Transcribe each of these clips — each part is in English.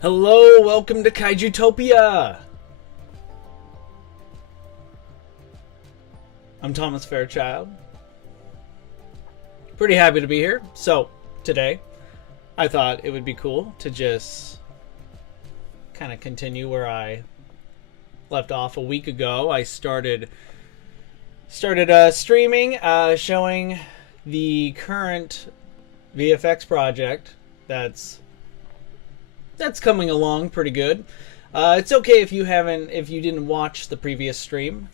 Hello, welcome to Kaijutopia! I'm Thomas Fairchild. Pretty happy to be here. So, today, I thought it would be cool to just kind of continue where I left off a week ago. I started streaming, showing the current VFX project that's coming along pretty good. It's okay if you didn't watch the previous stream.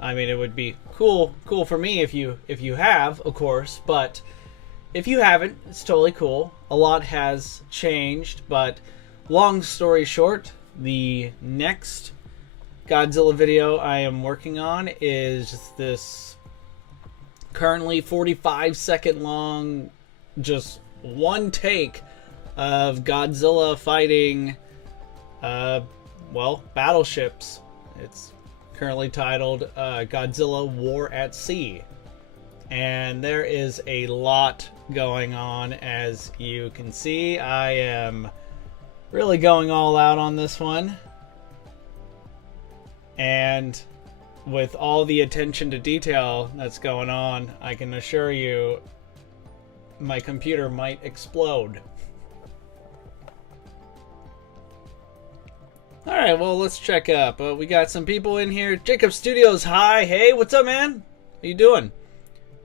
I mean, it would be cool for me if you have, of course, but if you haven't, it's totally cool. A lot has changed, but long story short, the next Godzilla video I am working on is this currently 45-second long, just one take of Godzilla fighting, battleships. It's currently titled Godzilla War at Sea. And there is a lot going on, as you can see. I am really going all out on this one. And with all the attention to detail that's going on, I can assure you my computer might explode. Alright, well, let's check up. We got some people in here. Jacob Studios, hi. Hey, what's up, man? How you doing?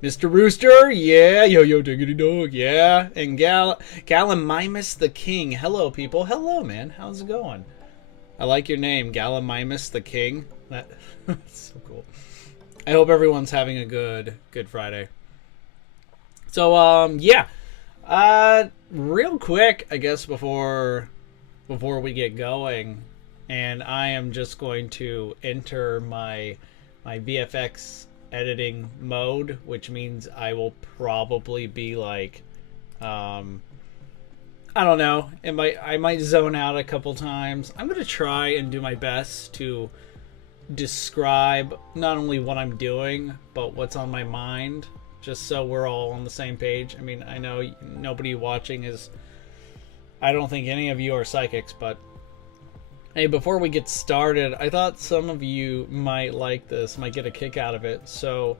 Mr. Rooster, yeah. Yo, diggity dog, yeah. And Gallimimus the King. Hello, people. Hello, man. How's it going? I like your name, Gallimimus the King. That's so cool. I hope everyone's having a good Friday. So, yeah. Real quick, I guess, before we get going, and I am just going to enter my VFX editing mode, which means I will probably be like, I don't know, I might zone out a couple times. I'm gonna try and do my best to describe not only what I'm doing, but what's on my mind, just so we're all on the same page. I mean, I know nobody watching is, I don't think any of you are psychics, but hey, before we get started, I thought some of you might like this, might get a kick out of it. So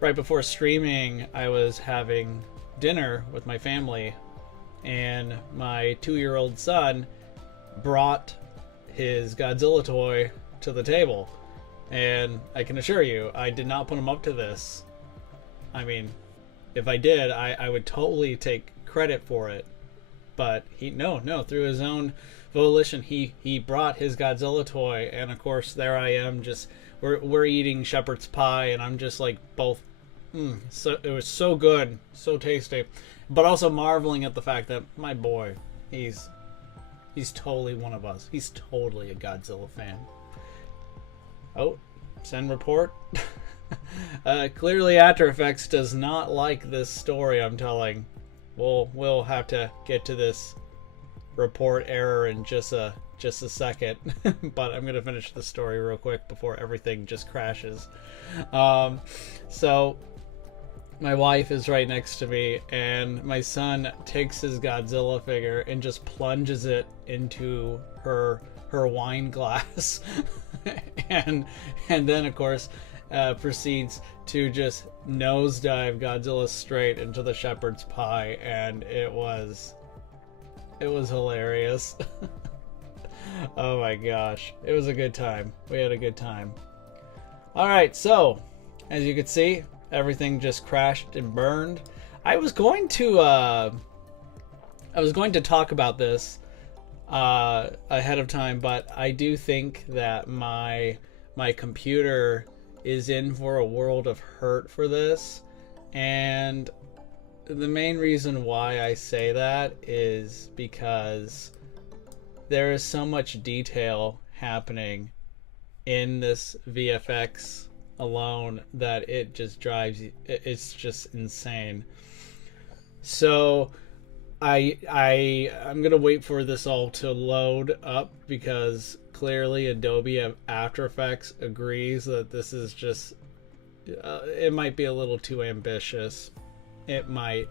right before streaming, I was having dinner with my family, and my 2-year-old son brought his Godzilla toy to the table. And I can assure you, I did not put him up to this. I mean, if I did, I would totally take credit for it. But no, through his own volition, he brought his Godzilla toy, and of course there I am, just we're eating shepherd's pie, and I'm just like both. So it was so good, so tasty, but also marveling at the fact that my boy, he's totally one of us. He's totally a Godzilla fan. Oh, send report. Clearly, After Effects does not like this story I'm telling. We'll have to get to this report error in just a second, but I'm gonna finish the story real quick before everything just crashes. So my wife is right next to me, and my son takes his Godzilla figure and just plunges it into her wine glass, and then of course proceeds to just nosedive Godzilla straight into the shepherd's pie, and it was hilarious. Oh my gosh, it was a good time. We had a good time. Alright, so as you can see, everything just crashed and burned. I was going to talk about this ahead of time, but I do think that my computer is in for a world of hurt for this, and the main reason why I say that is because there is so much detail happening in this VFX alone that it just drives you, it's just insane. So I'm gonna wait for this all to load up, because clearly Adobe After Effects agrees that this is just it might be a little too ambitious. It might.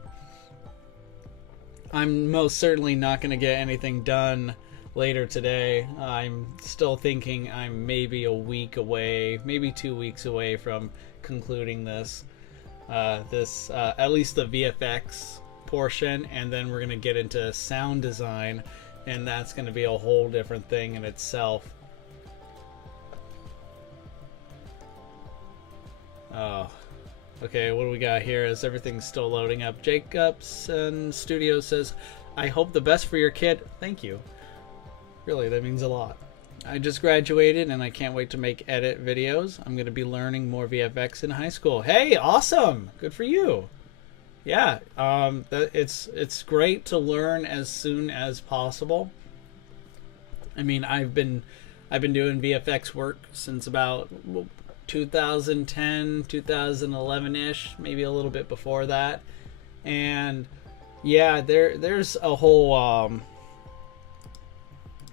I'm most certainly not going to get anything done later today. I'm still thinking I'm maybe a week away, maybe 2 weeks away from concluding this. At least the VFX portion, and then we're gonna get into sound design, and that's gonna be a whole different thing in itself. Oh, okay, what do we got here? Is everything still loading up? Jacobson Studios says, I hope the best for your kid. Thank you. Really, that means a lot. I just graduated and I can't wait to make edit videos. I'm going to be learning more VFX in high school. Hey, awesome. Good for you. Yeah, it's great to learn as soon as possible. I mean, I've been doing VFX work since about 2010, 2011-ish, maybe a little bit before that. And yeah, there's a whole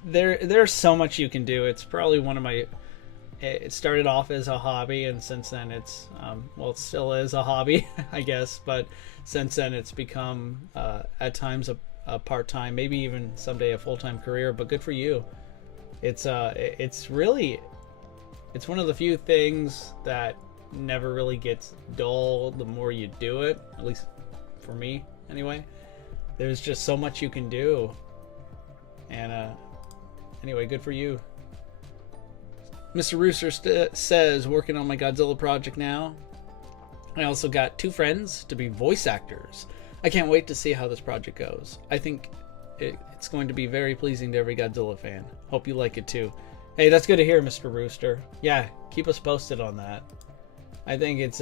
there's so much you can do. It's probably one of my, it started off as a hobby, and since then it's well, it still is a hobby, I guess, but since then it's become at times a part-time, maybe even someday a full-time career. But good for you. It's really, it's one of the few things that never really gets dull the more you do it, at least for me anyway. There's just so much you can do. And anyway, good for you. Mr. Rooster says, working on my Godzilla project now. I also got 2 friends to be voice actors. I can't wait to see how this project goes. I think it's going to be very pleasing to every Godzilla fan. Hope you like it too. Hey, that's good to hear, Mr. Rooster. Yeah, keep us posted on that. I think it's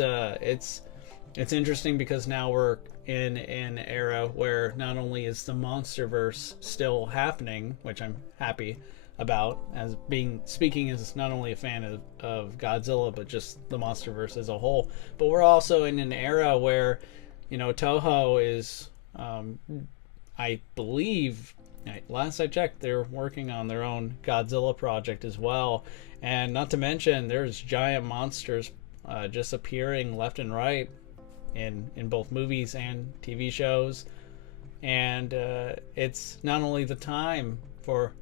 interesting because now we're in an era where not only is the MonsterVerse still happening, which I'm happy about, as speaking as not only a fan of Godzilla, but just the MonsterVerse as a whole, but we're also in an era where, you know, Toho is, I believe, last I checked, they're working on their own Godzilla project as well. And not to mention, there's giant monsters just appearing left and right in both movies and TV shows. And it's not only the time for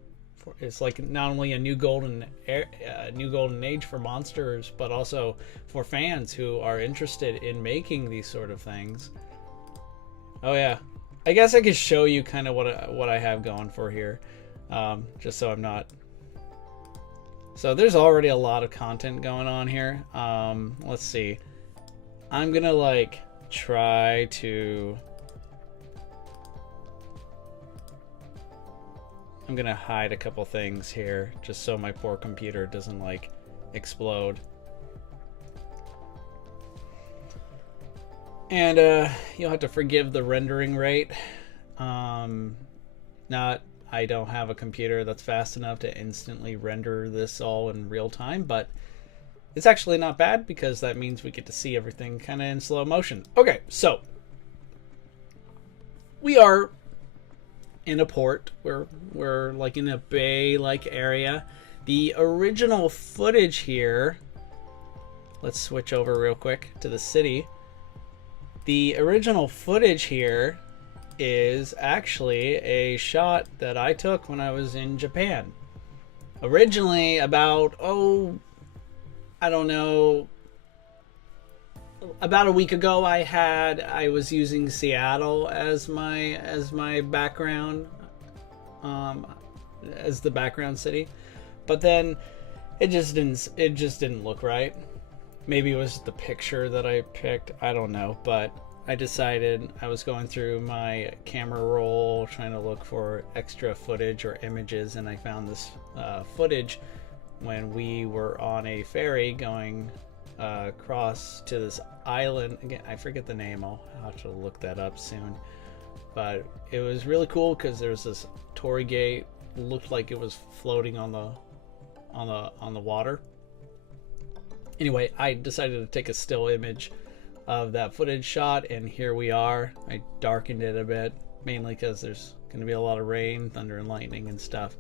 it's like not only a new golden age for monsters, but also for fans who are interested in making these sort of things. Oh yeah, I guess I could show you kind of what I have going for here, just so I'm not. So there's already a lot of content going on here. Let's see. I'm gonna like try to. I'm gonna hide a couple things here just so my poor computer doesn't like explode. And you'll have to forgive the rendering rate. I don't have a computer that's fast enough to instantly render this all in real time, but it's actually not bad because that means we get to see everything kind of in slow motion. Okay, so we are in a port. We're like in a bay-like area. The original footage here, let's switch over real quick to the city. The original footage here is actually a shot that I took when I was in Japan. Originally about, I don't know, about a week ago I was using Seattle as my background, as the background city, but then it just didn't look right. Maybe it was the picture that I picked, I don't know, but I decided, I was going through my camera roll trying to look for extra footage or images, and I found this footage when we were on a ferry going across to this island. Again, I forget the name, I'll have to look that up soon, but it was really cool because there was this torii gate, looked like it was floating on the water. Anyway, I decided to take a still image of that footage shot, and here we are. I darkened it a bit, mainly because there's going to be a lot of rain, thunder and lightning and stuff.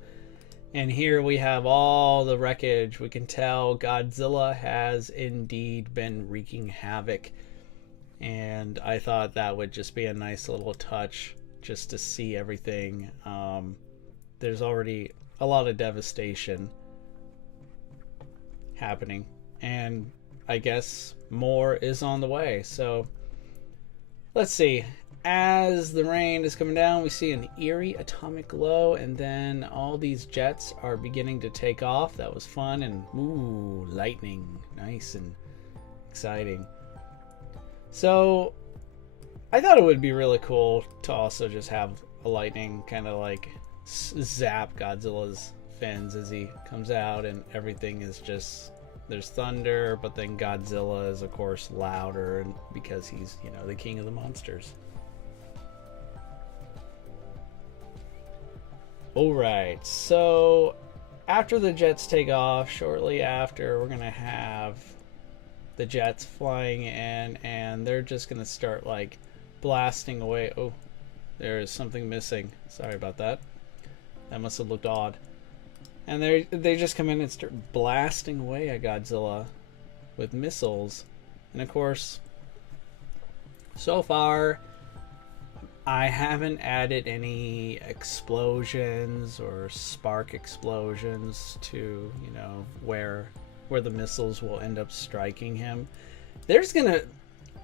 And here we have all the wreckage. We can tell Godzilla has indeed been wreaking havoc, and I thought that would just be a nice little touch just to see everything. There's already a lot of devastation happening, and I guess more is on the way. So let's see. As the rain is coming down, we see an eerie atomic glow, and then all these jets are beginning to take off. That was fun, and ooh, lightning, nice and exciting. So I thought it would be really cool to also just have a lightning kind of like zap Godzilla's fins as he comes out, and everything is just, there's thunder, but then Godzilla is of course louder, and because he's, you know, the king of the monsters. Alright, so after the jets take off, shortly after, we're gonna have the jets flying in, and they're just gonna start like blasting away. Oh, there is something missing. Sorry about that. That must have looked odd. And they just come in and start blasting away at Godzilla with missiles. And of course, so far, I haven't added any explosions or spark explosions to, you know, where the missiles will end up striking him. There's gonna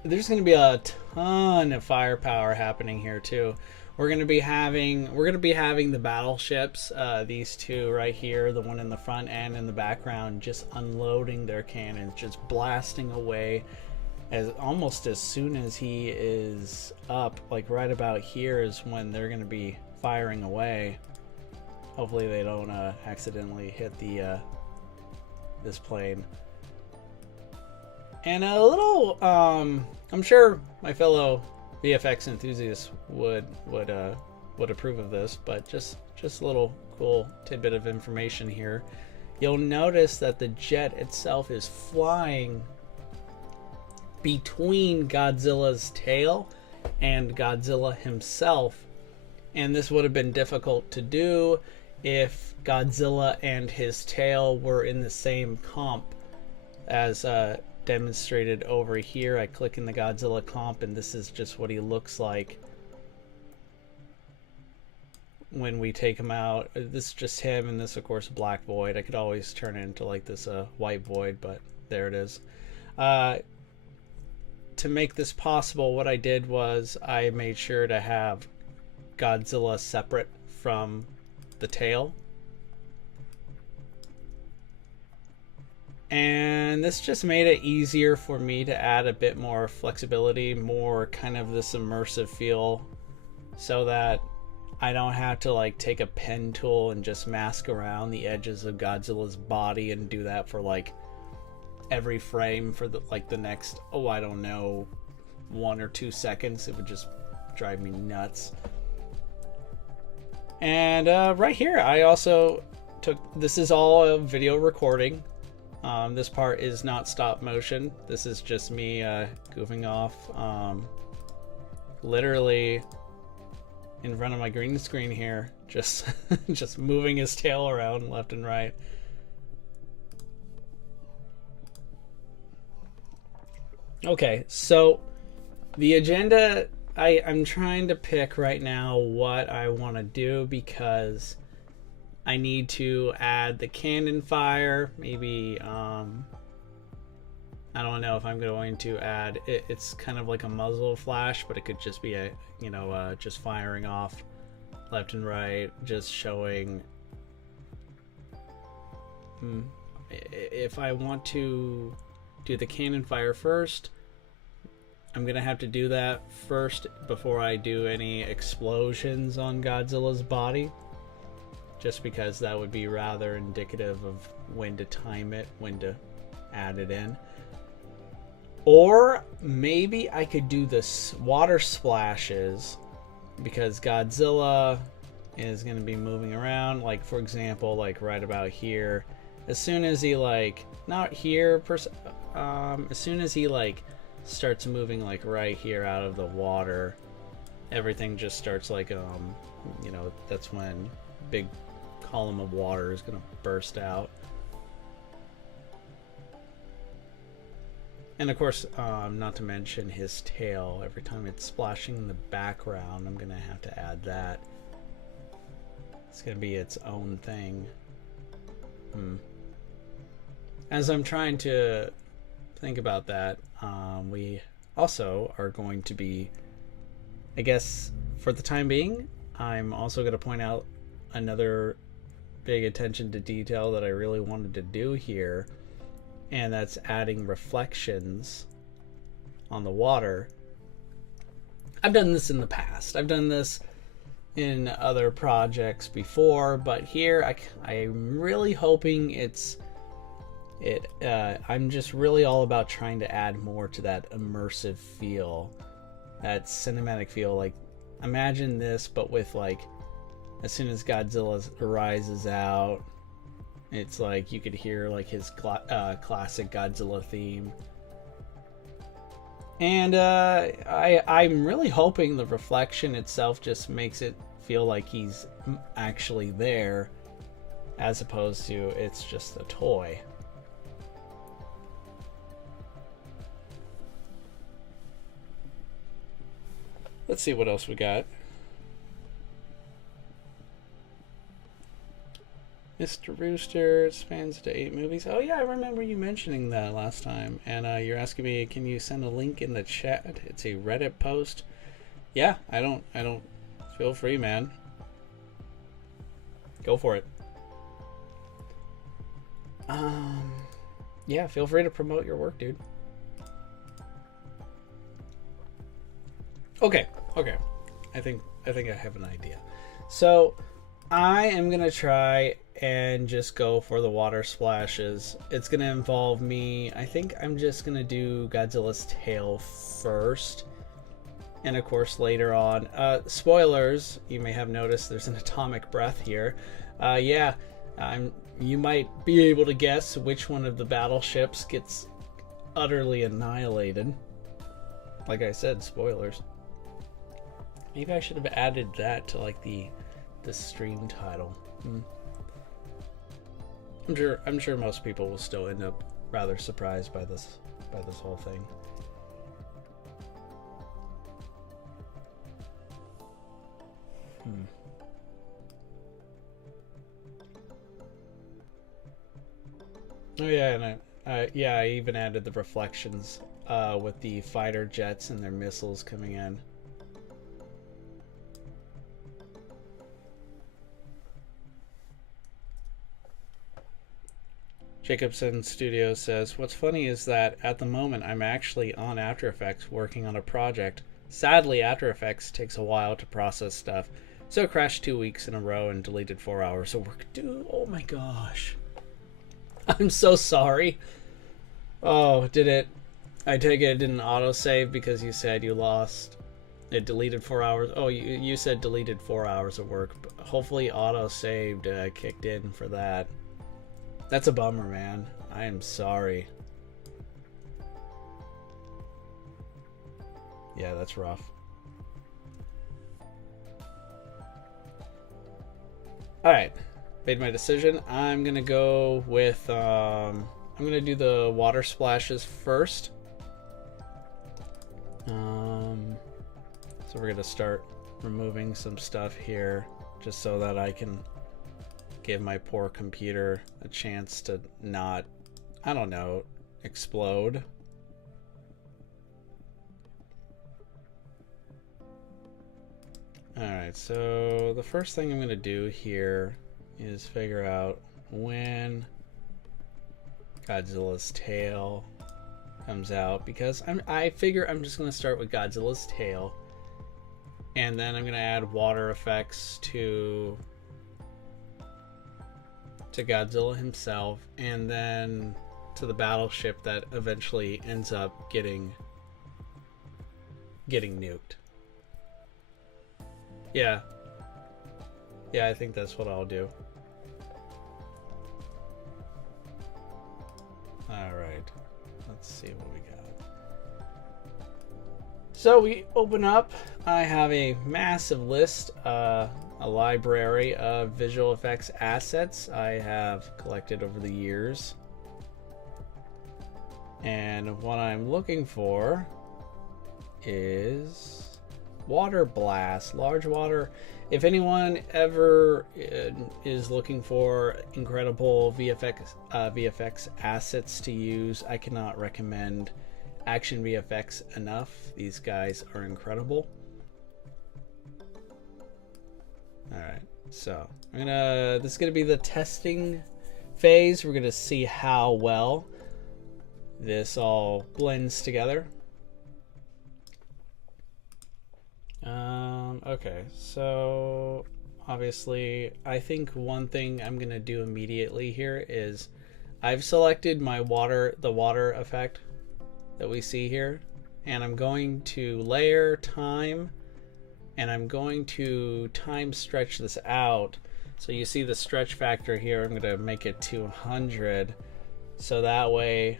be a ton of firepower happening here too. We're gonna be having the battleships, these two right here, the one in the front and in the background, just unloading their cannons, just blasting away. Almost as soon as he is up, like right about here is when they're going to be firing away. Hopefully they don't accidentally hit the this plane. And a little, I'm sure my fellow VFX enthusiasts would approve of this, but just a little cool tidbit of information here. You'll notice that the jet itself is flying between Godzilla's tail and Godzilla himself, and this would have been difficult to do if Godzilla and his tail were in the same comp, as demonstrated over here. I click in the Godzilla comp, and this is just what he looks like when we take him out. This is just him, and this of course black void. I could always turn it into like this white void, but there it is. To make this possible, what I did was I made sure to have Godzilla separate from the tail. And this just made it easier for me to add a bit more flexibility, more kind of this immersive feel, so that I don't have to like take a pen tool and just mask around the edges of Godzilla's body and do that for like every frame for the next, oh, I don't know, 1 or 2 seconds. It would just drive me nuts. And right here I also took, this is all a video recording. This part is not stop motion. This is just me goofing off, literally in front of my green screen here, just just moving his tail around left and right. Okay, so the agenda, I'm trying to pick right now what I want to do, because I need to add the cannon fire. Maybe, I don't know if I'm going to add, it's kind of like a muzzle flash, but it could just be a, you know, just firing off left and right, just showing. If I want to do the cannon fire first, I'm gonna have to do that first before I do any explosions on Godzilla's body, just because that would be rather indicative of when to time it, when to add it in. Or maybe I could do this water splashes, because Godzilla is going to be moving around, like for example, like right about here. As soon as he like, not here as soon as he like starts moving like right here out of the water, everything just starts like you know, that's when big column of water is going to burst out. And of course, not to mention his tail. Every time it's splashing in the background, I'm gonna have to add that. It's gonna be its own thing. As I'm trying to think about that, we also are going to be, I guess, for the time being, I'm also going to point out another big attention to detail that I really wanted to do here, and that's adding reflections on the water. I've done this in the past. I've done this in other projects before, but here I'm really hoping I'm just really all about trying to add more to that immersive feel, that cinematic feel. Like, imagine this, but with, like, as soon as Godzilla rises out, it's like you could hear like his classic Godzilla theme. And I'm really hoping the reflection itself just makes it feel like he's actually there, as opposed to it's just a toy. Let's see what else we got. Mr. Rooster spans to 8 movies. Oh yeah, I remember you mentioning that last time. And you're asking me, can you send a link in the chat? It's a Reddit post. Yeah, I don't. Feel free, man. Go for it. Yeah, feel free to promote your work, dude. Okay. I think I have an idea. So I am gonna try and just go for the water splashes. It's gonna involve me. I think I'm just gonna do Godzilla's tail first, and of course later on. Spoilers. You may have noticed there's an atomic breath here. Yeah, you might be able to guess which one of the battleships gets utterly annihilated. Like I said, spoilers. Maybe I should have added that to like the stream title. I'm sure most people will still end up rather surprised by this whole thing. Oh yeah, and I even added the reflections with the fighter jets and their missiles coming in. Jacobson Studio says, what's funny is that at the moment I'm actually on After Effects working on a project. Sadly, After Effects takes a while to process stuff, so it crashed 2 weeks in a row and deleted 4 hours of work. Dude, oh my gosh. I'm so sorry. Oh, did it? I take it didn't autosave because you said you lost. It deleted 4 hours. Oh, you said deleted 4 hours of work. Hopefully autosaved kicked in for that. That's a bummer, man. I am sorry. Yeah, that's rough. Alright. Made my decision. I'm gonna go with I'm gonna do the water splashes first. So we're gonna start removing some stuff here just so that I can give my poor computer a chance to not, I don't know, explode. Alright, so the first thing I'm going to do here is figure out when Godzilla's tail comes out, because I figure I'm just going to start with Godzilla's tail, and then I'm going to add water effects to Godzilla himself, and then to the battleship that eventually ends up getting nuked. Yeah, I think that's what I'll do. Alright, let's see what we got. So we open up. I have a massive list, a library of visual effects assets I have collected over the years. And what I'm looking for is Water blast, large water. If anyone ever is looking for incredible VFX assets to use, I cannot recommend Action VFX enough. These guys are incredible. All right, so this is gonna be the testing phase. We're gonna see how well this all blends together. Okay, so obviously I think one thing I'm gonna do immediately here is I've selected my the water effect that we see here, and I'm going to layer time, and I'm going to time stretch this out. So you see the stretch factor here, I'm gonna make it 200, so that way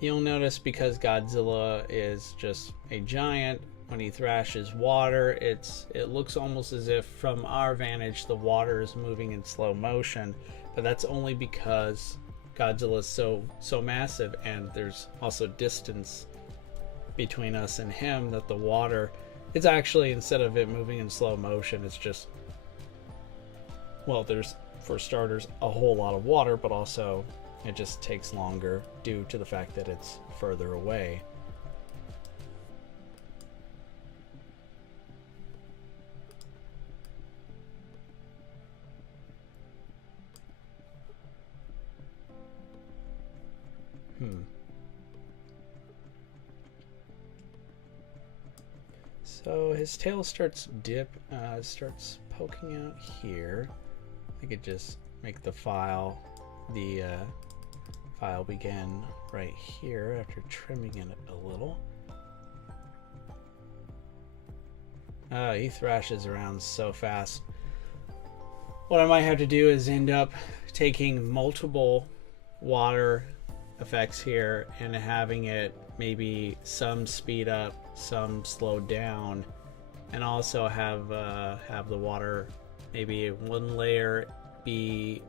you'll notice, because Godzilla is just a giant, when he thrashes water, it looks almost as if from our vantage the water is moving in slow motion, but that's only because Godzilla is so massive, and there's also distance between us and him, that the water, it's actually, instead of it moving in slow motion, it's just, well, there's, for starters, a whole lot of water, but also it just takes longer due to the fact that it's further away. So his tail starts starts poking out here. I could just make the file begin right here after trimming it a little. He thrashes around so fast. What I might have to do is end up taking multiple water effects here and having it maybe some speed up, some slow down, and also have the water, maybe one layer be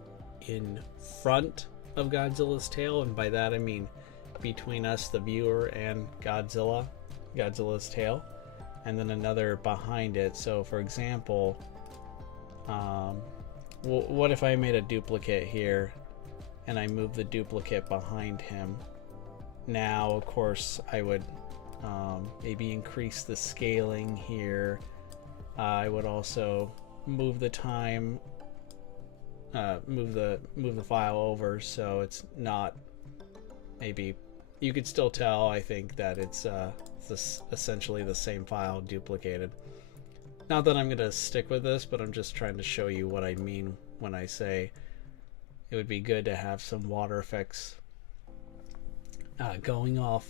in front of Godzilla's tail, and by that I mean between us, the viewer, and Godzilla's tail, and then another behind it. So for example, what if I made a duplicate here and I move the duplicate behind him? Now, of course, I would maybe increase the scaling here. I would also move the time, move the file over so it's not, maybe you could still tell, I think, that it's essentially the same file duplicated. Not that I'm gonna stick with this, but I'm just trying to show you what I mean when I say it would be good to have some water effects going off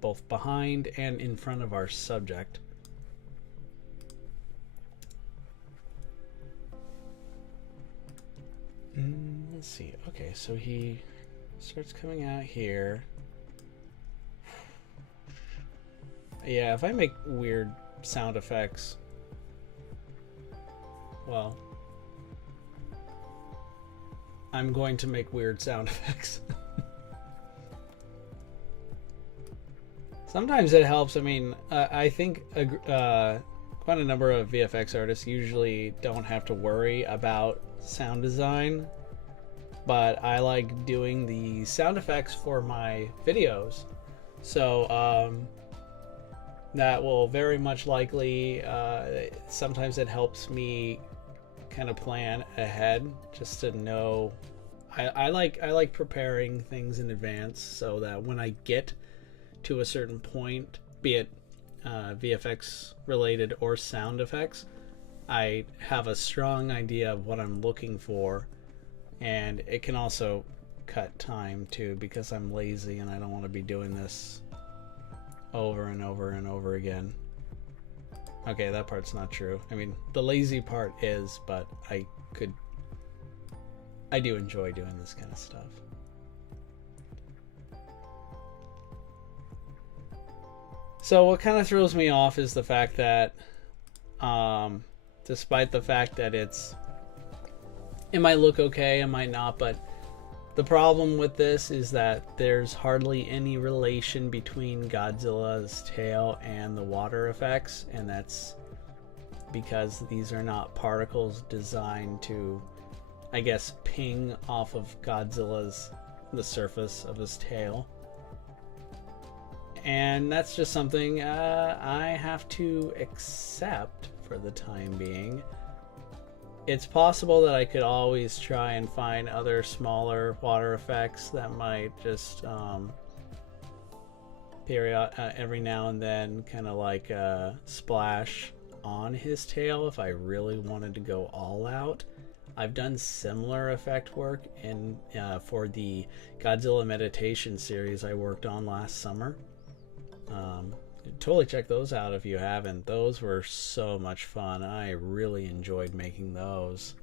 both behind and in front of our subject. Let's see. Okay, so he starts coming out here. Yeah, if I make weird sound effects, well, I'm going to make weird sound effects. Sometimes it helps. I mean, I think quite a number of VFX artists usually don't have to worry about sound design, but I like doing the sound effects for my videos. So that will very much likely, sometimes it helps me kind of plan ahead, just to know. I like preparing things in advance so that when I get to a certain point, be it VFX related or sound effects, I have a strong idea of what I'm looking for, and it can also cut time too, because I'm lazy and I don't want to be doing this over and over and over again. Okay, that part's not true. I mean, the lazy part is, but I do enjoy doing this kind of stuff. So what kind of throws me off is the fact that despite the fact that it might look okay, it might not, but The problem with this is that there's hardly any relation between Godzilla's tail and the water effects, and that's because these are not particles designed to, I guess, ping off of the surface of his tail. And that's just something I have to accept for the time being. It's possible that I could always try and find other smaller water effects that might just every now and then kind of like splash on his tail if I really wanted to go all out. I've done similar effect work in for the Godzilla meditation series I worked on last summer. Totally check those out if you haven't. Those were so much fun. I really enjoyed making those.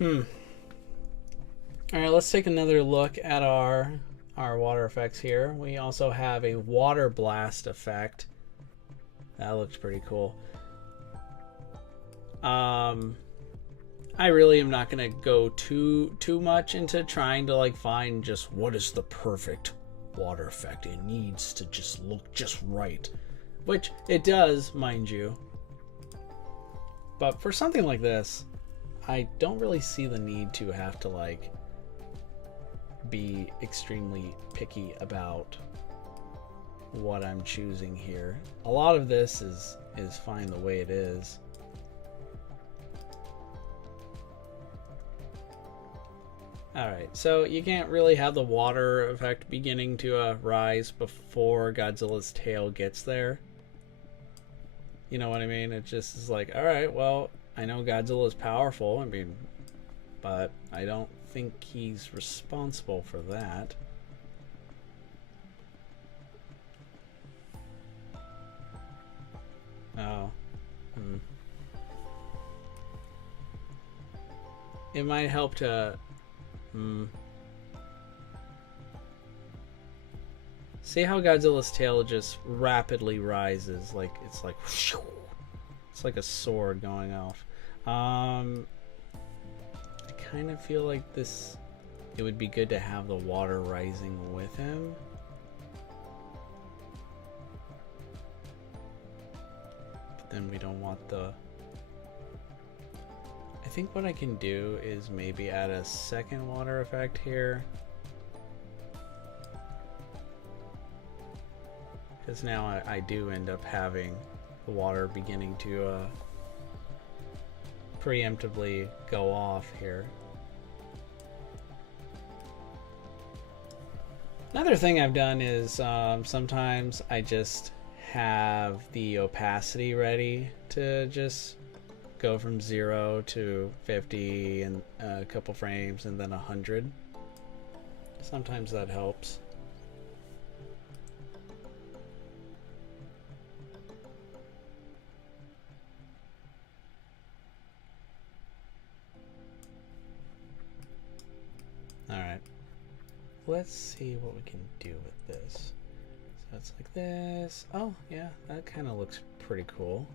Alright, let's take another look at our water effects here. We also have a water blast effect. That looks pretty cool. I really am not going to go too much into trying to like find just what is the perfect water effect. It needs to just look just right, which it does, mind you. But for something like this, I don't really see the need to have to like be extremely picky about what I'm choosing here. A lot of this is fine the way it is. Alright, so you can't really have the water effect beginning to rise before Godzilla's tail gets there. You know what I mean? It just is like, alright, well, I know Godzilla's powerful, I mean, but I don't think he's responsible for that. Oh. It might help to... See how Godzilla's tail just rapidly rises, like it's like a sword going off. I kind of feel like it would be good to have the water rising with him. But then we don't want the... I think what I can do is maybe add a second water effect here. Because now I do end up having the water beginning to preemptively go off here. Another thing I've done is sometimes I just have the opacity ready to just go from 0 to 50 in a couple frames and then 100. Sometimes that helps. Alright, let's see what we can do with this. So it's like this. Oh yeah, that kind of looks pretty cool.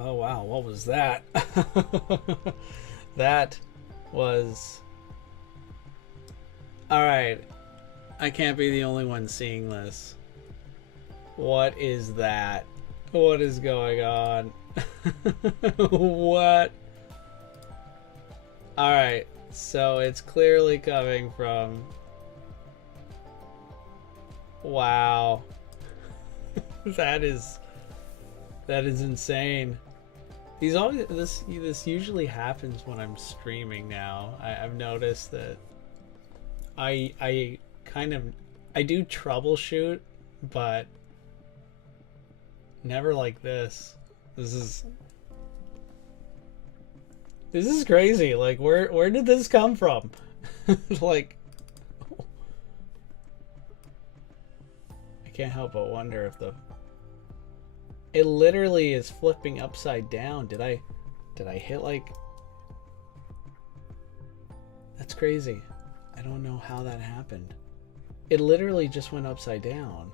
Oh wow, what was that? That was... Alright, I can't be the only one seeing this. What is that? What is going on? What? Alright, so it's clearly coming from... Wow. That is insane. This usually happens when I'm streaming now. I've noticed that I do troubleshoot, but never like this. This is crazy. Like where did this come from? Like I can't help but wonder if it literally is flipping upside down. Did I hit like... That's crazy. I don't know how that happened. It literally just went upside down.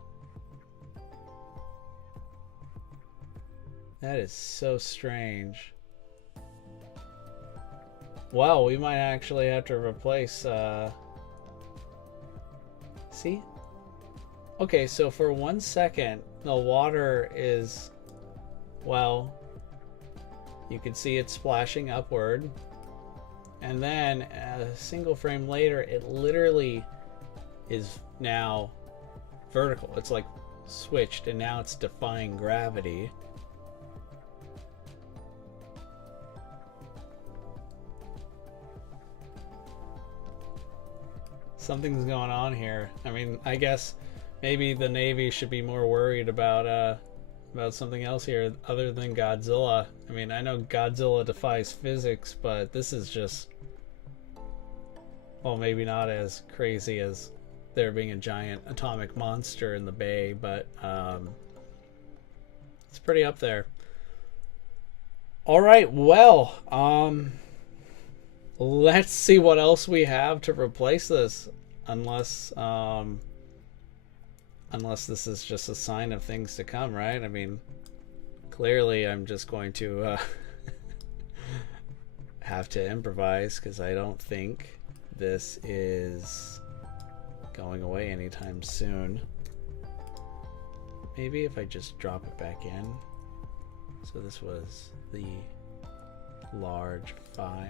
That is so strange. Well, we might actually have to replace, see? Okay, so for 1 second, the water is, well, you can see it splashing upward. And then a single frame later, it literally is now vertical. It's like switched, and now it's defying gravity. Something's going on here. I mean, I guess maybe the Navy should be more worried about something else here other than Godzilla. I mean, I know Godzilla defies physics, but this is just, well, maybe not as crazy as there being a giant atomic monster in the bay, but it's pretty up there. All right, well, let's see what else we have to replace this, unless this is just a sign of things to come, right? I mean, clearly I'm just going to have to improvise, because I don't think this is going away anytime soon. Maybe if I just drop it back in. So this was the large 5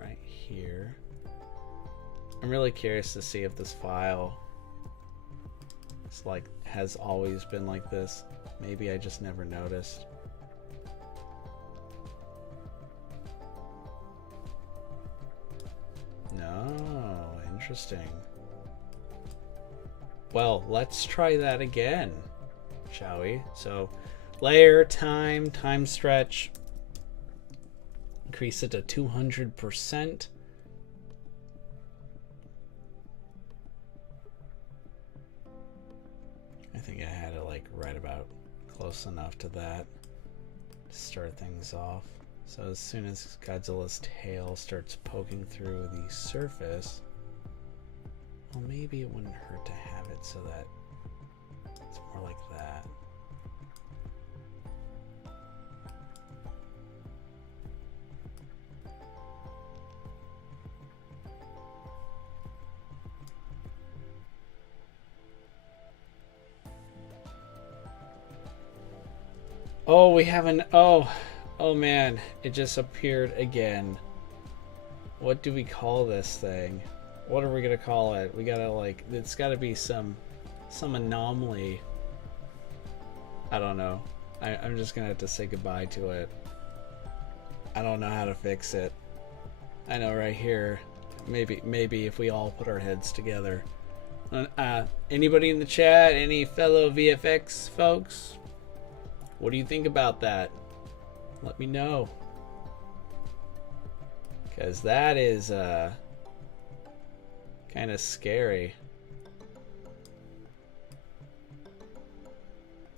right here. I'm really curious to see if this file is like has always been like this. Maybe I just never noticed. No, interesting. Well, let's try that again, shall we? So layer, time stretch, increase it to 200%. I think I had it like right about close enough to that to start things off. So as soon as Godzilla's tail starts poking through the surface, well, maybe it wouldn't hurt to have it so that it's more like that. Oh, we haven't. Oh man, it just appeared again. What do we call this thing? What are we gonna call it? We gotta like, it's gotta be some anomaly. I don't know. I'm just gonna have to say goodbye to it. I don't know how to fix it. I know right here. Maybe if we all put our heads together. Anybody in the chat? Any fellow VFX folks? What do you think about that? Let me know. Because that is kind of scary.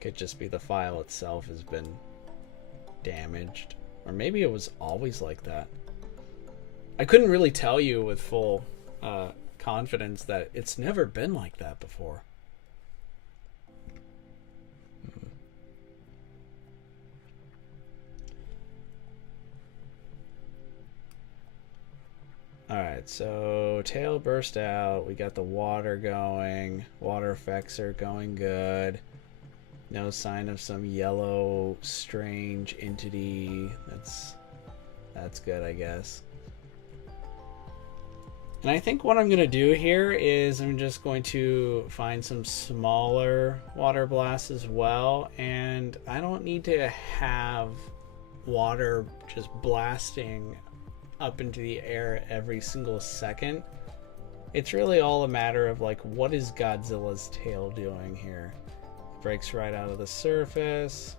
Could just be the file itself has been damaged. Or maybe it was always like that. I couldn't really tell you with full confidence that it's never been like that before. Alright, so tail burst out. We got the water going. Water effects are going good. No sign of some yellow strange entity. That's good, I guess. And I think what I'm going to do here is I'm just going to find some smaller water blasts as well. And I don't need to have water just blasting up into the air every single second. It's really all a matter of like, what is Godzilla's tail doing here? It breaks right out of the surface.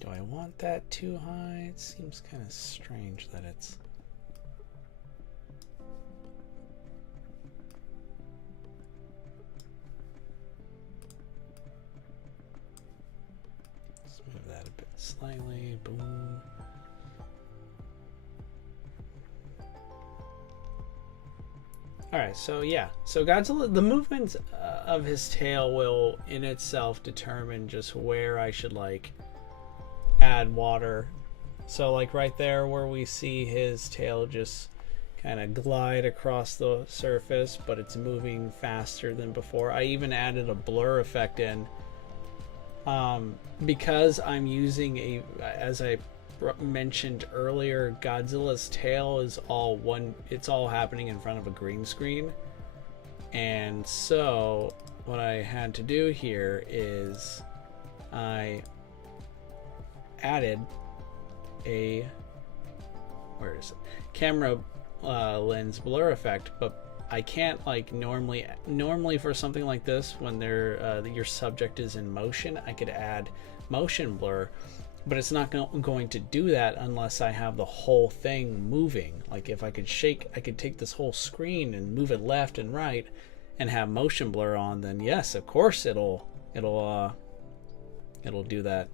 Do I want that too high? It seems kind of strange that it's slightly. Boom. Alright, so yeah. So Godzilla, the movement of his tail will in itself determine just where I should like add water. So like right there where we see his tail just kind of glide across the surface, but it's moving faster than before. I even added a blur effect in because I'm using as I mentioned earlier, Godzilla's tail is it's all happening in front of a green screen. And so what I had to do here is I added a camera lens blur effect, but I can't like normally for something like this when your subject is in motion, I could add motion blur, but it's not going to do that unless I have the whole thing moving. Like if I could take this whole screen and move it left and right and have motion blur on, then yes, of course it'll do that.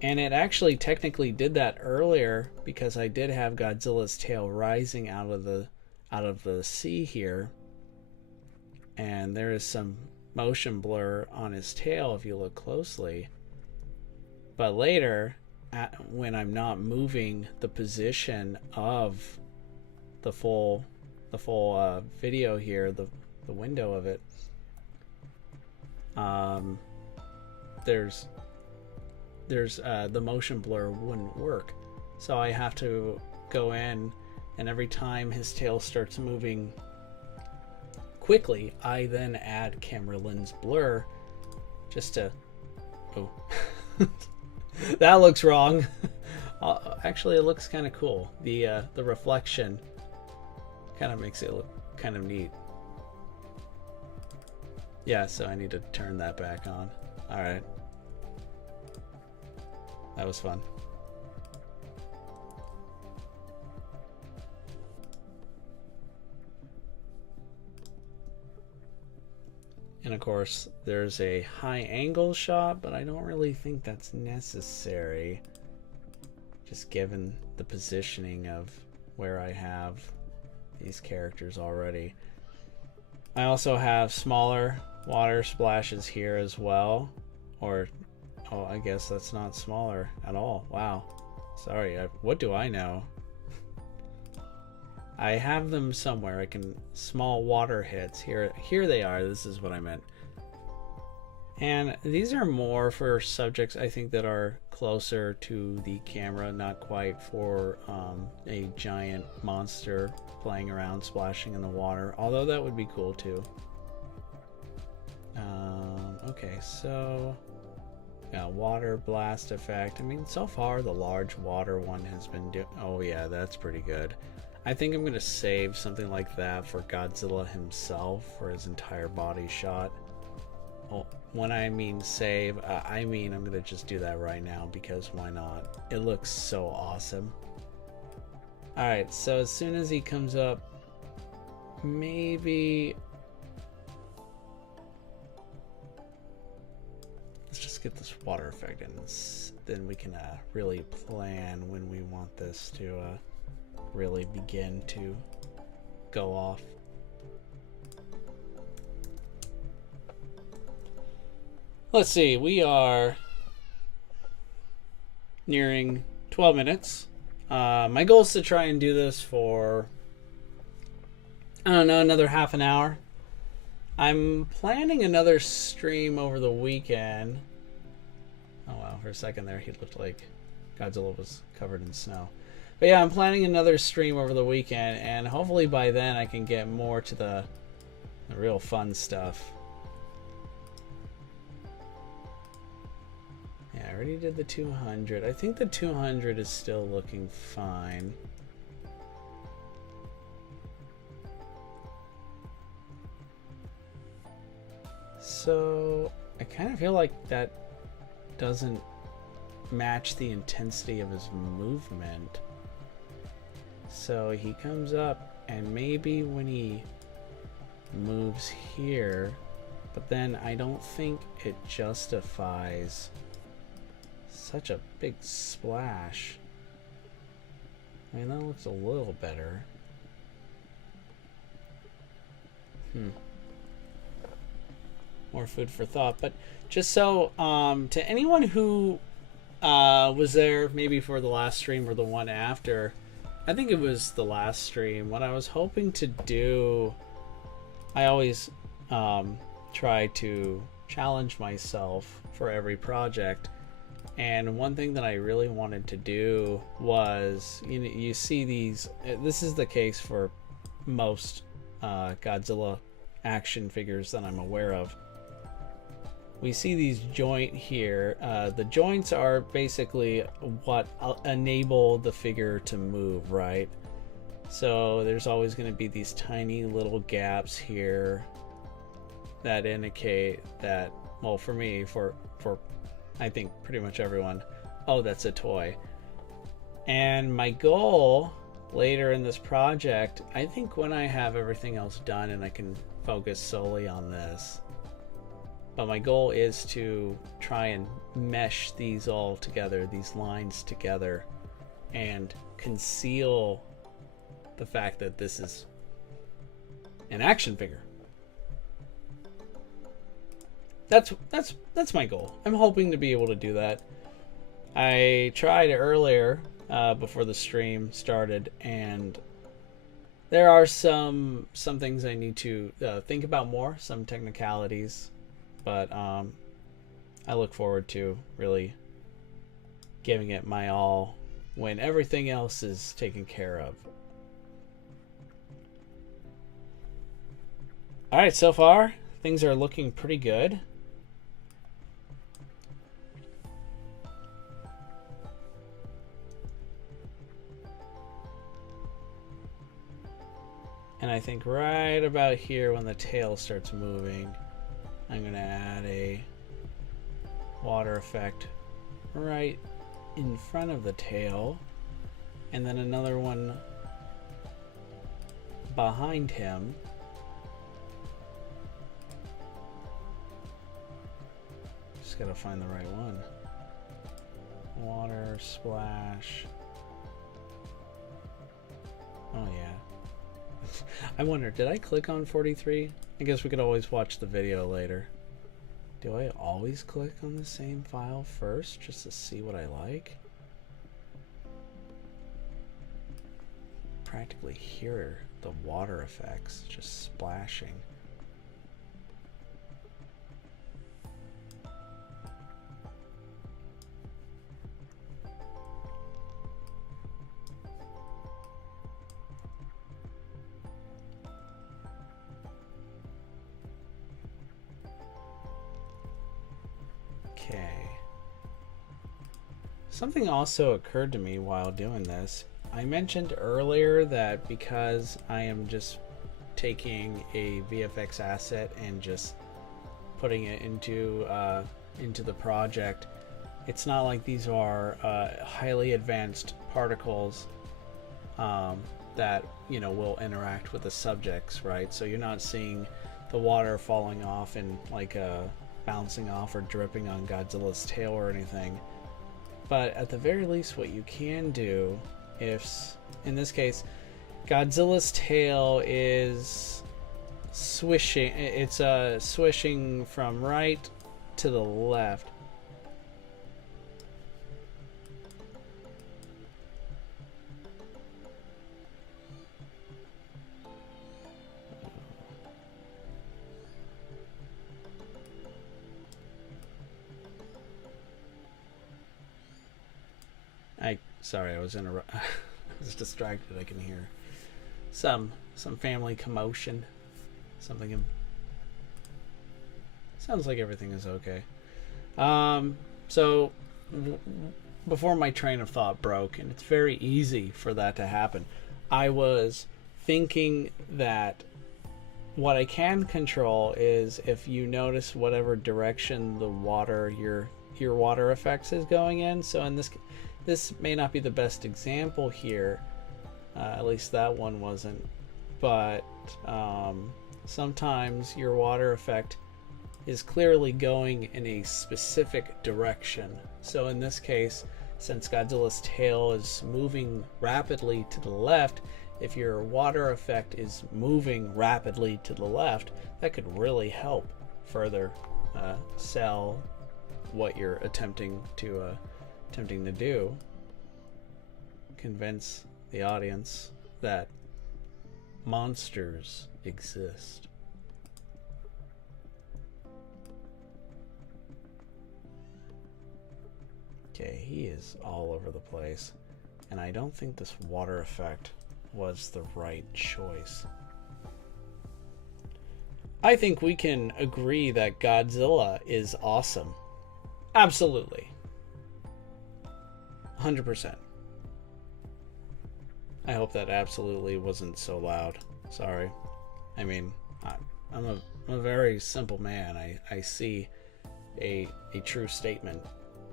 And it actually technically did that earlier because I did have Godzilla's tail rising out of the sea here, and there is some motion blur on his tail if you look closely. But later, when I'm not moving the position of the full video here, the window of it, there's the motion blur wouldn't work. So I have to go in, and every time his tail starts moving quickly, I then add camera lens blur just to... Oh. That looks wrong. Actually, it looks kind of cool. The reflection kind of makes it look kind of neat. Yeah, so I need to turn that back on. All right. That was fun. And of course, there's a high angle shot, but I don't really think that's necessary, just given the positioning of where I have these characters already. I also have smaller water splashes here as well, or oh, I guess that's not smaller at all. Wow. Sorry, what do I know? I have them somewhere. Small water hits. Here they are. This is what I meant. And these are more for subjects, I think, that are closer to the camera, not quite for a giant monster playing around, splashing in the water. Although that would be cool too. Okay, so yeah, water blast effect. I mean, so far the large water one has been doing. Oh yeah, that's pretty good. I think I'm gonna save something like that for Godzilla himself for his entire body shot. Oh, when I mean save, I mean I'm gonna just do that right now because why not? It looks so awesome. Alright, so as soon as he comes up, maybe let's just get this water effect in, then we can really plan when we want this to really begin to go off. Let's see, we are nearing 12 minutes. My goal is to try and do this for, I don't know, another half an hour. I'm planning another stream over the weekend. Oh wow, for a second there he looked like Godzilla was covered in snow. But yeah, I'm planning another stream over the weekend, and hopefully by then I can get more to the real fun stuff. Yeah, I already did the 200. I think the 200 is still looking fine. So I kind of feel like that doesn't match the intensity of his movement. So he comes up, and maybe when he moves here, but then I don't think it justifies such a big splash. I mean, that looks a little better. More food for thought. But just so, to anyone who was there maybe for the last stream or the one after, I think it was the last stream, what I was hoping to do, I always try to challenge myself for every project. And one thing that I really wanted to do was, you see these, this is the case for most Godzilla action figures that I'm aware of. We see these joint here. The joints are basically what enable the figure to move, right? So there's always going to be these tiny little gaps here that indicate that, well, for me, for I think pretty much everyone, oh, that's a toy. And my goal later in this project, I think when I have everything else done and I can focus solely on this, but my goal is to try and mesh these all together, these lines together, and conceal the fact that this is an action figure. That's my goal. I'm hoping to be able to do that. I tried earlier before the stream started, and there are some things I need to think about more, some technicalities, but I look forward to really giving it my all when everything else is taken care of. All right, so far things are looking pretty good. And I think right about here when the tail starts moving, I'm going to add a water effect right in front of the tail, and then another one behind him. Just got to find the right one. Water splash. Oh yeah. I wonder, did I click on 43? I guess we could always watch the video later. Do I always click on the same file first just to see what I like? Practically hear the water effects just splashing. Okay. Something also occurred to me while doing this. I mentioned earlier that because I am just taking a VFX asset and just putting it into the project, it's not like these are highly advanced particles that will interact with the subjects, right? So you're not seeing the water falling off and like bouncing off or dripping on Godzilla's tail or anything. But at the very least, what you can do, if in this case Godzilla's tail is swishing, it's swishing from right to the left. Sorry, I was I was distracted. I can hear some family commotion. Something. Sounds like everything is okay. So before my train of thought broke, and it's very easy for that to happen, I was thinking that what I can control is if you notice whatever direction the water, your water effects is going in. So in this may not be the best example here, at least that one wasn't, but sometimes your water effect is clearly going in a specific direction. So in this case, since Godzilla's tail is moving rapidly to the left, if your water effect is moving rapidly to the left, that could really help further sell what you're attempting to do. Convince the audience that monsters exist. Okay, he is all over the place, and I don't think this water effect was the right choice. I think we can agree that Godzilla is awesome. Absolutely. 100%. I hope that absolutely wasn't so loud. Sorry. I mean, I'm a very simple man. I see a true statement.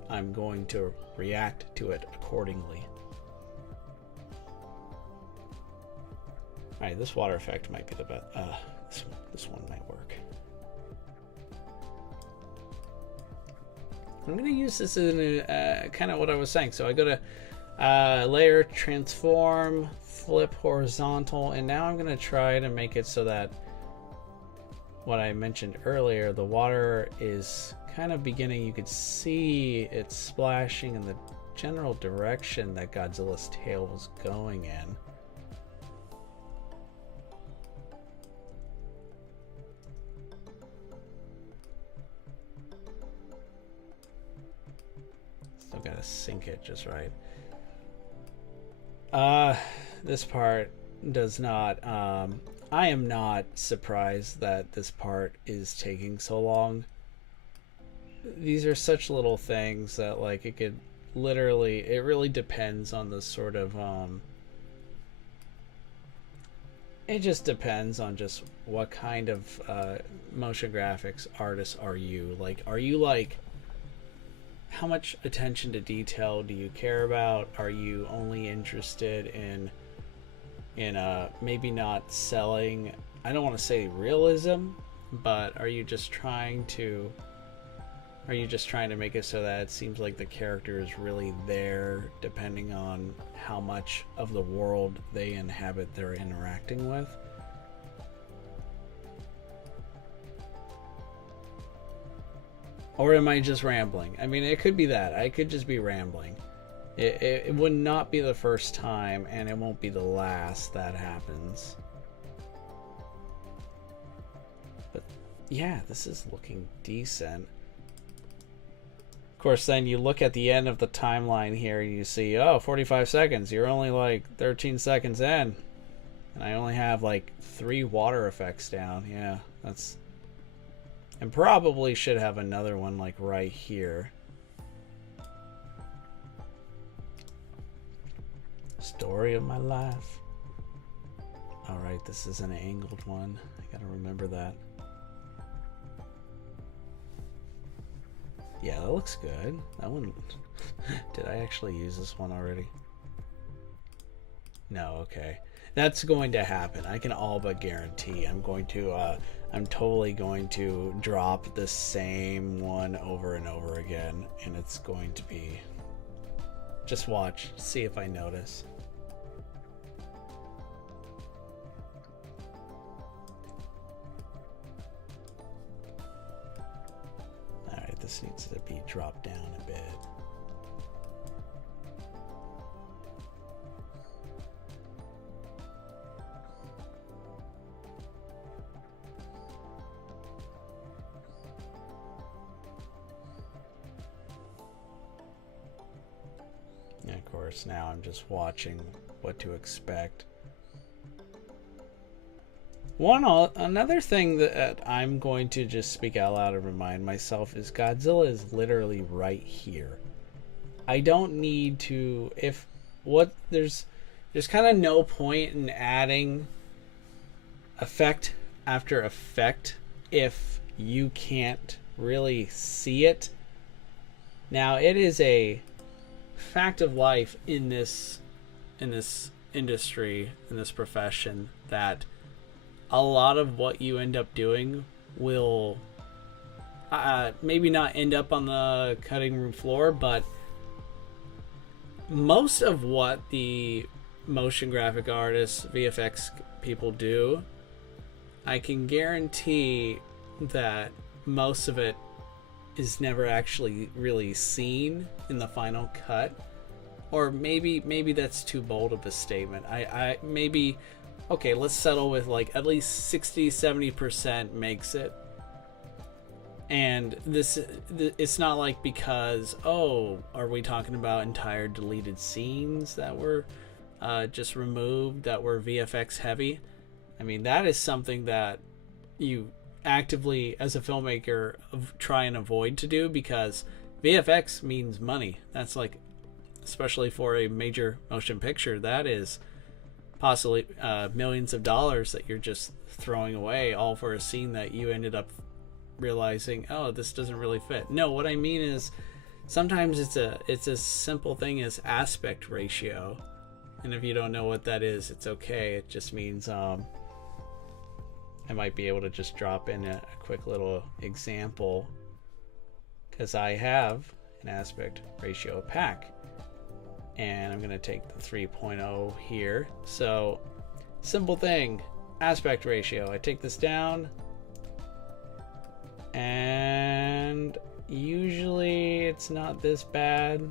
I'm going to react to it accordingly. Alright, this water effect might be the best. This one might work. I'm going to use this in kind of what I was saying. So I go to layer, transform, flip horizontal, and now I'm going to try to make it so that what I mentioned earlier, the water is kind of beginning, you could see it splashing in the general direction that Godzilla's tail was going in. Still gotta sync it just right. This part does not, I am not surprised that this part is taking so long. These are such little things that, like, it could literally, it really depends on the sort of, it just depends on just what kind of motion graphics artist are you. Like, are you like, how much attention to detail do you care about? Are you only interested in maybe not selling, I don't want to say realism, but are you just trying to make it so that it seems like the character is really there, depending on how much of the world they inhabit they're interacting with? Or am I just rambling? I mean, it could be that. I could just be rambling. It would not be the first time, and it won't be the last that happens. But yeah, this is looking decent. Of course, then you look at the end of the timeline here and you see, oh, 45 seconds. You're only like 13 seconds in. And I only have like 3 water effects down. Yeah, that's... And probably should have another one like right here. Story of my life. Alright, this is an angled one. I gotta remember that. Yeah, that looks good. That one... Did I actually use this one already? No, okay. That's going to happen. I can all but guarantee I'm going to... I'm totally going to drop the same one over and over again, and it's going to be... Just watch. See if I notice. Alright, this needs to be dropped down a bit. And of course, now I'm just watching what to expect. Another thing that I'm going to just speak out loud and remind myself is Godzilla is literally right here. I don't need to, there's kind of no point in adding effect after effect if you can't really see it. Now, it is a fact of life in this industry, in this profession, that a lot of what you end up doing will maybe not end up on the cutting room floor, but most of what the motion graphic artists, VFX people do, I can guarantee that most of it is never actually really seen in the final cut. Or maybe that's too bold of a statement. I maybe, okay, let's settle with like at least 60-70% makes it. And this, it's not like because, oh, are we talking about entire deleted scenes that were just removed, that were VFX heavy? I mean, that is something that you actively, as a filmmaker, try and avoid to do, because VFX means money. That's like, especially for a major motion picture, that is possibly millions of dollars that you're just throwing away, all for a scene that you ended up realizing, oh, this doesn't really fit. No, what I mean is sometimes it's a simple thing as aspect ratio, and if you don't know what that is, it's okay. It just means I might be able to just drop in a quick little example, because I have an aspect ratio pack, and I'm going to take the 3.0 here. So simple thing, aspect ratio. I take this down, and usually it's not this bad.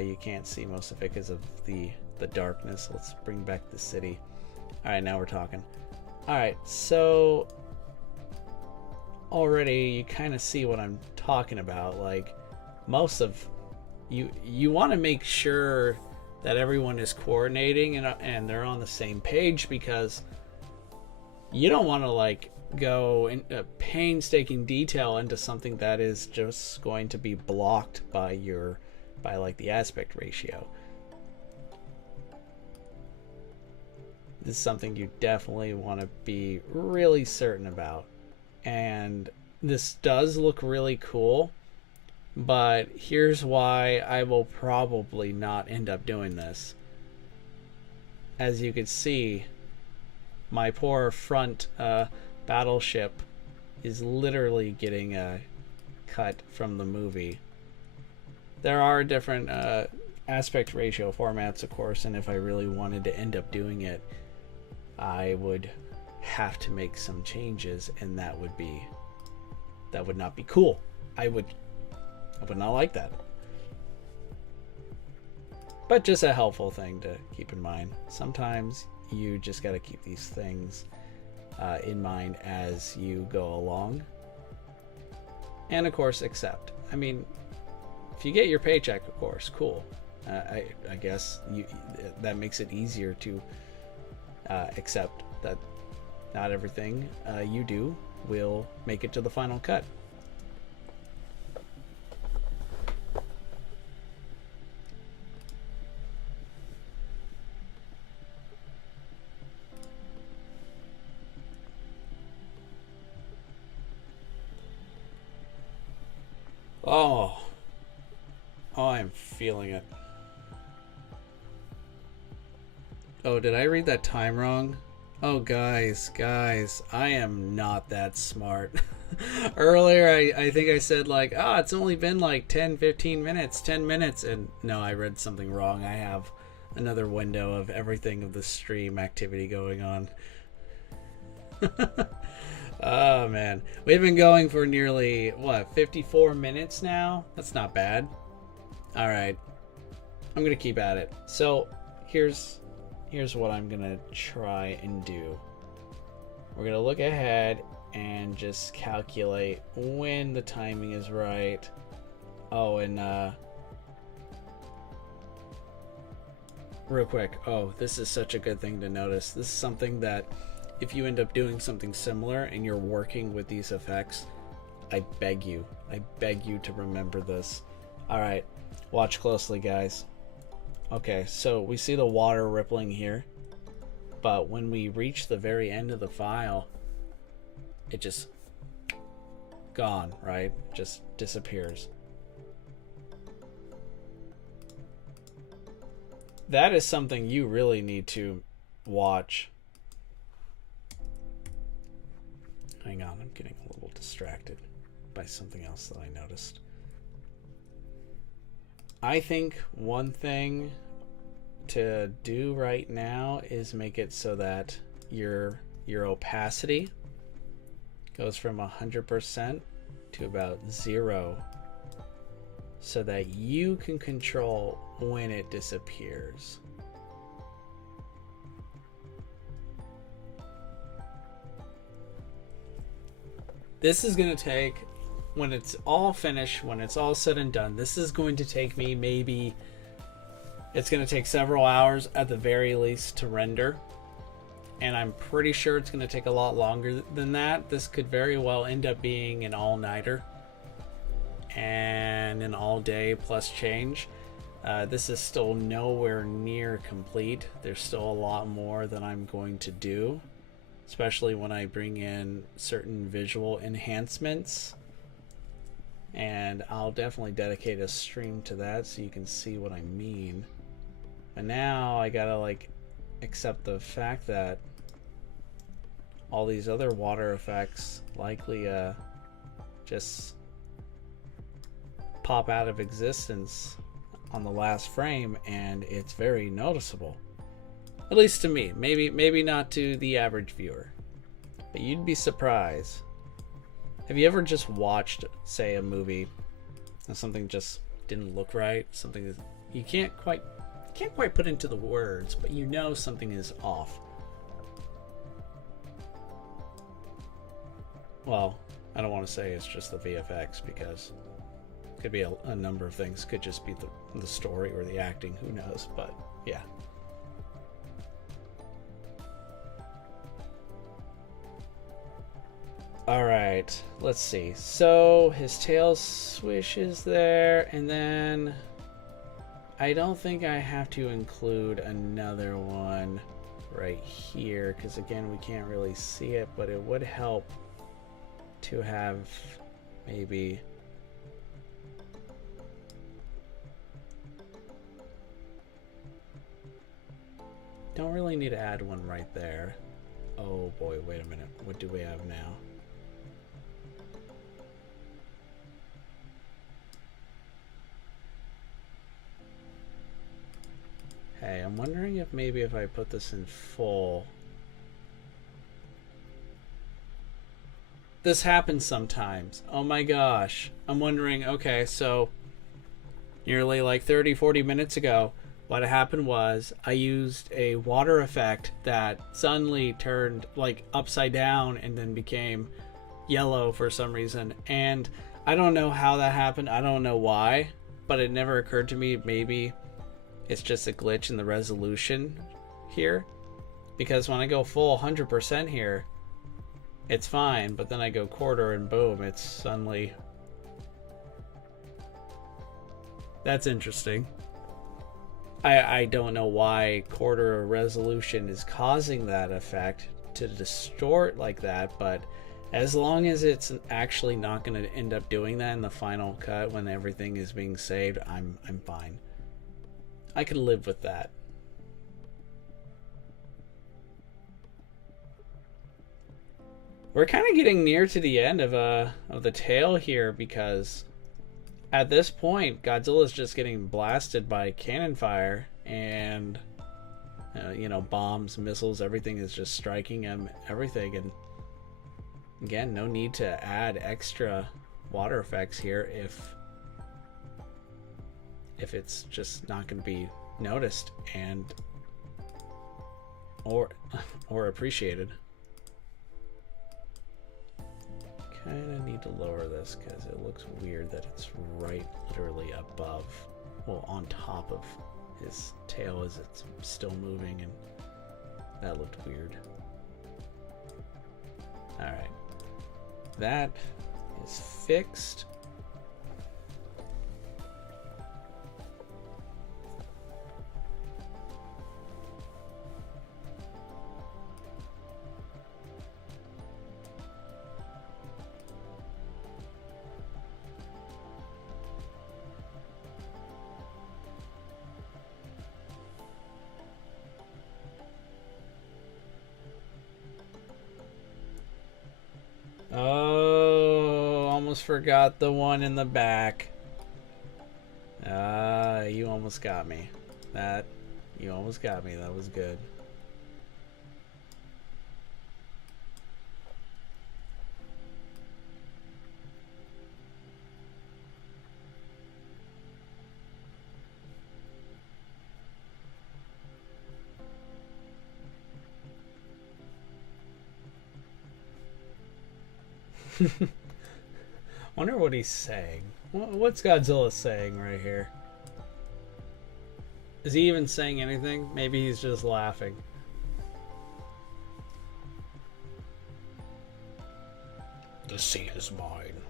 You can't see most of it because of the darkness. Let's bring back the city. All right, now we're talking. All right, so already you kind of see what I'm talking about. Like, most of you want to make sure that everyone is coordinating and they're on the same page, because you don't want to like go in painstaking detail into something that is just going to be blocked by like the aspect ratio. This is something you definitely want to be really certain about. And this does look really cool, but here's why I will probably not end up doing this. As you can see, my poor front battleship is literally getting a cut from the movie. There are different aspect ratio formats, of course, and if I really wanted to end up doing it, I would have to make some changes, and that would not be cool. I would not like that. But just a helpful thing to keep in mind. Sometimes you just got to keep these things in mind as you go along, and of course accept. I mean, if you get your paycheck, of course, cool. I guess that makes it easier to accept that not everything you do will make it to the final cut. Oh, I'm feeling it. Oh, did I read that time wrong? Oh, guys, I am not that smart. Earlier, I think I said like, it's only been like 10 minutes, and no, I read something wrong. I have another window of everything of the stream activity going on. Oh, man. We've been going for nearly, 54 minutes now? That's not bad. All right. I'm going to keep at it. So, here's what I'm going to try and do. We're going to look ahead and just calculate when the timing is right. Oh, and real quick. Oh, this is such a good thing to notice. This is something that if you end up doing something similar and you're working with these effects, I beg you to remember this. All right, watch closely, guys. Okay, so we see the water rippling here, but when we reach the very end of the file, it just gone, right? Just disappears. That is something you really need to watch. hang on, I'm getting a little distracted by something else that I noticed. I think one thing to do right now is make it so that your opacity goes from 100% to about 0, so that you can control when it disappears. This is going to take, when it's all finished, when it's all said and done, this is going to take me maybe, it's going to take several hours at the very least to render. And I'm pretty sure it's going to take a lot longer than that. This could very well end up being an all-nighter and an all-day plus change. This is still nowhere near complete. There's still a lot more that I'm going to do, especially when I bring in certain visual enhancements. And I'll definitely dedicate a stream to that so you can see what I mean. And now I gotta like accept the fact that all these other water effects likely just pop out of existence on the last frame, and it's very noticeable. At least to me. Maybe not to the average viewer. But you'd be surprised. Have you ever just watched, say, a movie and something just didn't look right? Something that you can't quite put into the words, but you know something is off. Well, I don't want to say it's just the VFX, because it could be a number of things. It could just be the story or the acting, who knows, but yeah. Alright, let's see. So his tail swishes there, and then I don't think I have to include another one right here, because again, we can't really see it, but it would help to have maybe don't really need to add one right there. Oh boy, wait a minute. What do we have now? Hey, I'm wondering if maybe if I put this in full. This happens sometimes. Oh my gosh. I'm wondering, okay, so nearly like 30-40 minutes ago, what happened was I used a water effect that suddenly turned like upside down and then became yellow for some reason. And I don't know how that happened. I don't know why, but it never occurred to me maybe it's just a glitch in the resolution here, because when I go full 100% here, it's fine, but then I go quarter and boom, it's suddenly... That's interesting. I don't know why quarter resolution is causing that effect to distort like that, but as long as it's actually not going to end up doing that in the final cut when everything is being saved, I'm fine. I can live with that. We're kind of getting near to the end of the tail here, because at this point Godzilla's just getting blasted by cannon fire, and you know, bombs, missiles, everything is just striking him, everything. And again, no need to add extra water effects here if it's just not going to be noticed and or appreciated. Kind of need to lower this because it looks weird that it's right literally above, well, on top of his tail as it's still moving, and that looked weird. Alright, that is fixed. almost forgot the one in the back. You almost got me. You almost got me. That was good. Wonder what he's saying. What's Godzilla saying right here? Is he even saying anything? Maybe he's just laughing. The sea is mine.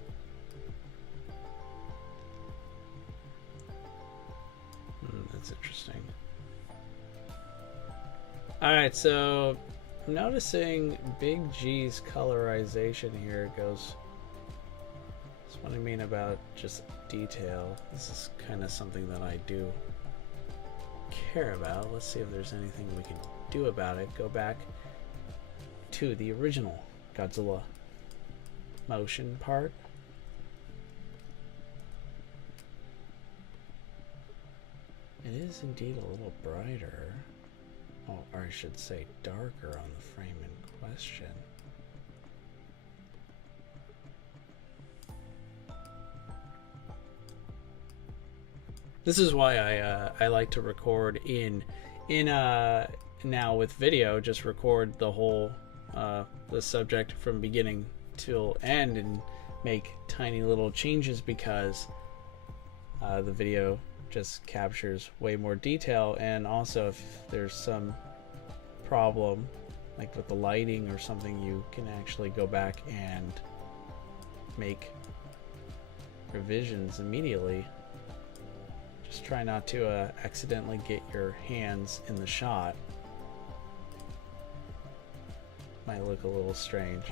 That's interesting. Alright, so I'm noticing Big G's colorization here. It goes. That's what I mean about just detail. This is kind of something that I do care about. Let's see if there's anything we can do about it. Go back to the original Godzilla motion part. It is indeed a little brighter. Oh, or I should say darker on the frame in question. This is why I like to record in now with video. Just record the whole the subject from beginning till end and make tiny little changes, because the video just captures way more detail. And also, if there's some problem like with the lighting or something, you can actually go back and make revisions immediately. Just try not to accidentally get your hands in the shot. Might look a little strange.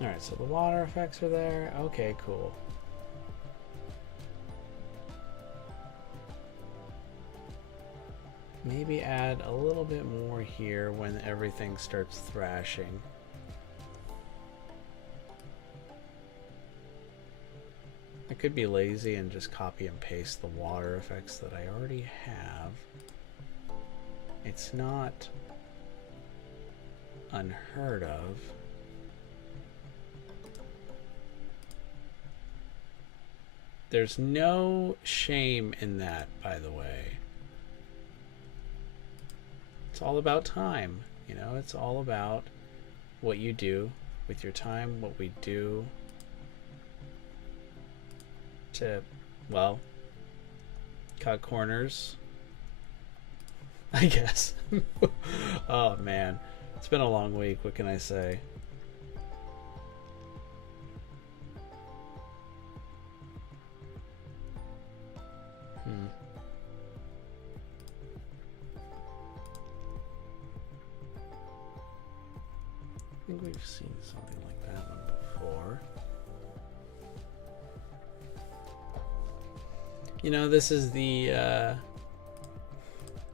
Alright, so the water effects are there. Okay, cool. Maybe add a little bit more here when everything starts thrashing. I could be lazy and just copy and paste the water effects that I already have. It's not unheard of. There's no shame in that, by the way. It's all about time, you know, it's all about what you do with your time, what we do to, well, cut corners, I guess. Oh man, it's been a long week, what can I say? I think we've seen something like that one before. You know, this is the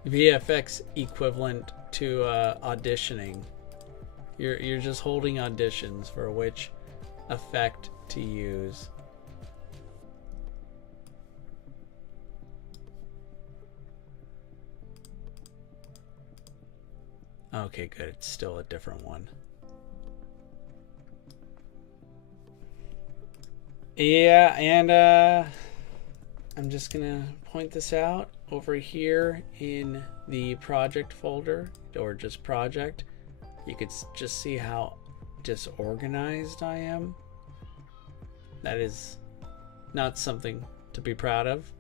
VFX equivalent to auditioning. You're just holding auditions for which effect to use. Okay, good. It's still a different one. Yeah, and I'm just gonna point this out over here in the project folder, or just project. You could just see how disorganized I am. That is not something to be proud of.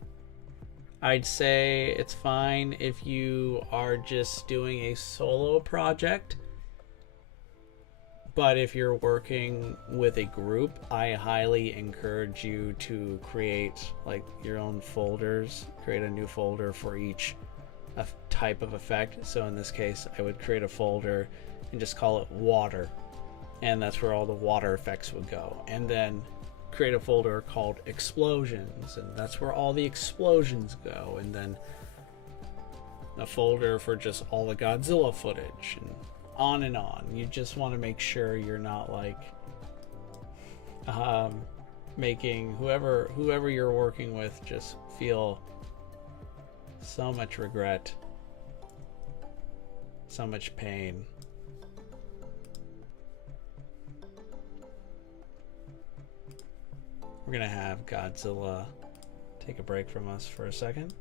I'd say it's fine if you are just doing a solo project. But if you're working with a group, I highly encourage you to create like your own folders, create a new folder for each type of effect. So in this case, I would create a folder and just call it water. And that's where all the water effects would go. And then create a folder called explosions, and that's where all the explosions go. And then a folder for just all the Godzilla footage, and on and on. You just want to make sure you're not like making whoever you're working with just feel so much regret, so much pain. We're gonna have Godzilla take a break from us for a second.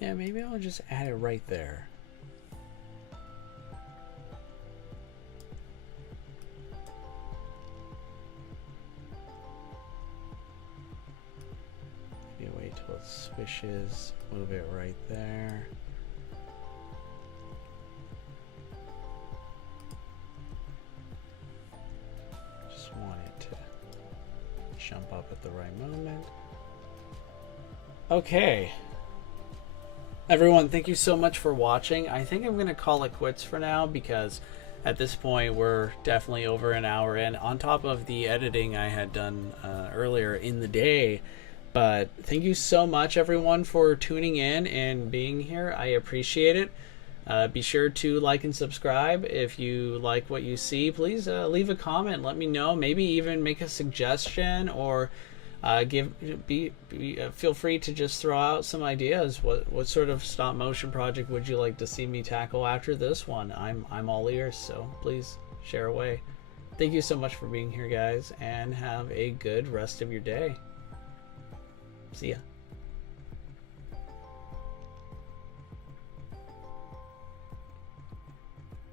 Yeah, maybe I'll just add it right there. Maybe wait till it swishes, move it right there. Just want it to jump up at the right moment. Okay. Everyone, thank you so much for watching. I think I'm going to call it quits for now because at this point we're definitely over an hour in, on top of the editing I had done earlier in the day. But thank you so much, everyone, for tuning in and being here. I appreciate it. Be sure to like and subscribe. If you like what you see, please leave a comment. Let me know. Maybe even make a suggestion, or feel free to just throw out some ideas. What sort of stop motion project would you like to see me tackle after this one? I'm all ears, so please share away. Thank you so much for being here, guys, and have a good rest of your day. See ya.